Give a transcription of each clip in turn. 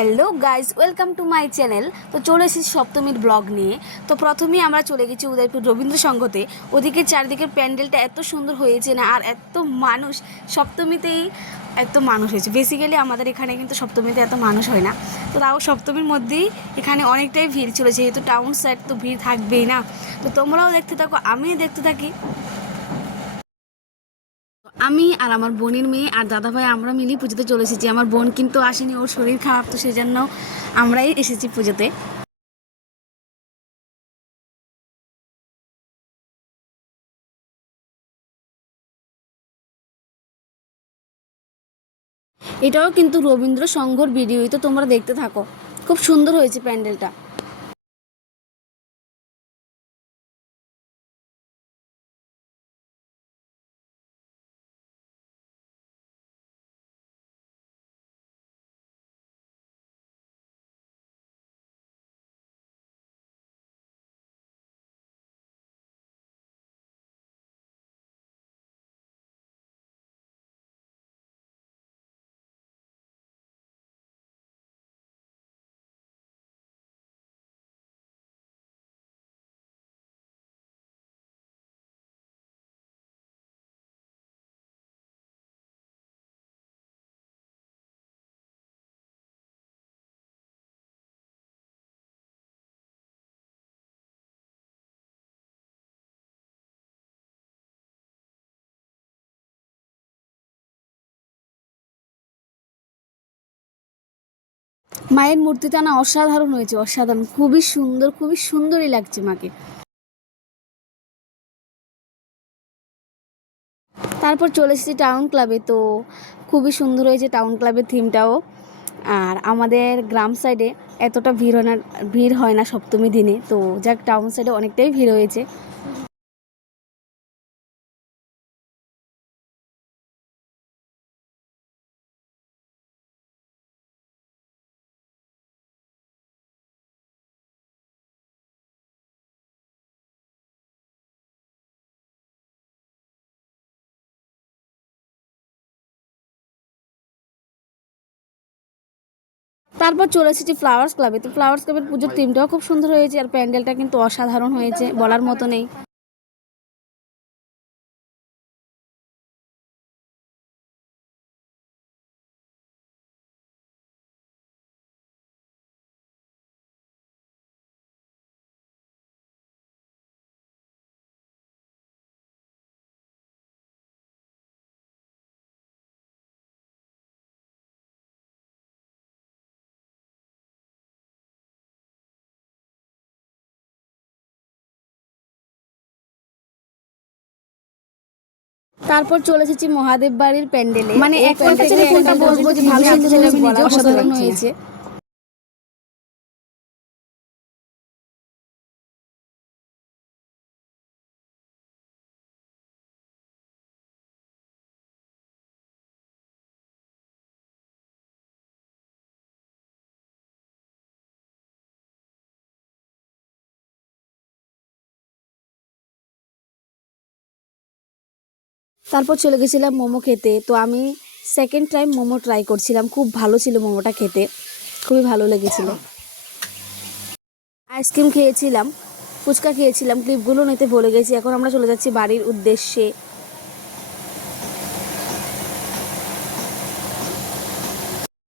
Hello guys, welcome to my channel. তো চলে এসেছি সপ্তমীর ব্লগ নিয়ে। তো প্রথমেই আমরা চলে গেছি উদয়পুর রবীন্দ্র সংঘতে। ওদিকে চারদিকের প্যান্ডেলটা এত সুন্দর হয়েছে না, আর এত মানুষ সপ্তমীতেই এত মানুষ হয়েছে। বেসিক্যালি আমাদের এখানে কিন্তু সপ্তমীতে এত মানুষ হয় না, তো তাও সপ্তমীর মধ্যেই এখানে অনেকটাই ভিড় চলেছে, যেহেতু টাউন সাইড তো ভিড় থাকবেই না। তো তোমরাও দেখতে থাকো, আমিও দেখতে থাকি। আমি আর আমার বোনের মেয়ে আর দাদাভাই আমরা মিলেই পুজোতে চলে এসেছি। আমার বোন কিন্তু আসেনি, ওর শরীর খারাপ, তো সেই জন্য আমরাই এসেছি পুজোতে। এটাও কিন্তু রবীন্দ্র সংঘর ভিডিওই, তো তোমরা দেখতে থাকো। খুব সুন্দর হয়েছে প্যান্ডেলটা। মায়ের মূর্তিটা না অসাধারণ হয়েছে, অসাধারণ, খুবই সুন্দর, খুবই সুন্দরই লাগছে মাকে। তারপর চলে এসেছি টাউন ক্লাবে। তো খুবই সুন্দর হয়েছে টাউন ক্লাবের থিমটাও। আর আমাদের গ্রাম সাইডে এতটা ভিড় হয় না সপ্তমী দিনে, তো যাক টাউন সাইডে অনেকটাই ভিড় হয়েছে। তারপর চলে এসেছি ফ্লাওয়ার্স ক্লাবে। তো ফ্লাওয়ার্স ক্লাবের পুজোর থিমটাও খুব সুন্দর হয়েছে, আর প্যান্ডেলটা কিন্তু অসাধারণ হয়েছে, বলার মতো নেই। তারপর চলে এসেছি মহাদেব বাড়ির প্যান্ডেলে। মানে এক কথা থেকে কোনটা বলবো যে ভালো হয়েছে সেটা আমি নিজেও অসাধারণ হয়েছে। তারপর চলে গেছিলাম মোমো খেতে। তো আমি সেকেন্ড টাইম মোমো ট্রাই করছিলাম, খুব ভালো ছিল মোমোটা খেতে, খুবই ভালো লেগেছিল। আইসক্রিম খেয়েছিলাম, ফুচকা খেয়েছিলাম, ক্লিপগুলো নিতে ভুলে গেছি। এখন আমরা চলে যাচ্ছি বাড়ির উদ্দেশ্যে।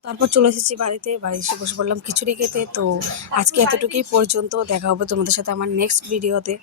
তারপর চলে এসেছি বাড়ি এসে বসে পড়লাম খিচুড়ি খেতে। তো আজকে এতটুকুই পর্যন্ত, দেখা হবে তোমাদের সাথে আমার নেক্সট ভিডিওতে।